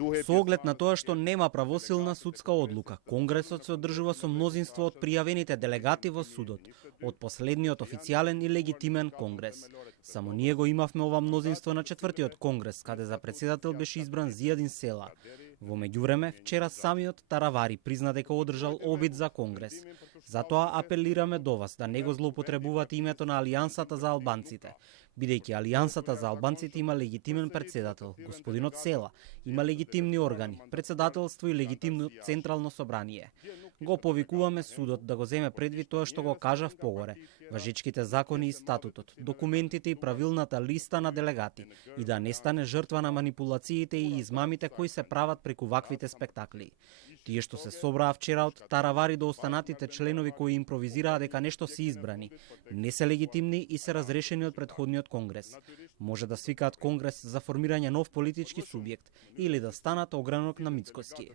Со оглед на тоа што нема правосилна судска одлука, Конгресот се одржува со мнозинство од пријавените делегати во судот, од последниот официјален и легитимен Конгрес. Само ние го имавме ова мнозинство на 4-тиот Конгрес, каде за председател беше избран Зијадин Села. Во меѓувреме, вчера самиот Таравари призна дека одржал обид за Конгрес. Затоа апелираме до вас да не го злоупотребувате името на Алијансата за албанците, бидејќи Алијансата за албанците има легитимен председател, господинот Села, има легитимни органи, председателство и легитимно централно собрание. Го повикуваме судот да го земе предвид тоа што го кажав погоре, важичките закони и статутот, документите и правилната листа на делегати и да не стане жртва на манипулациите и измамите кои се прават преку ваквите спектакли. Тие што се собраа вчера од Таравари до останатите членови кои импровизираа дека нешто се избрани, не се легитимни и се разрешени од претходниот Конгрес. Може да свикаат Конгрес за формирање нов политички субјект или да станат огранок на Мицкоски.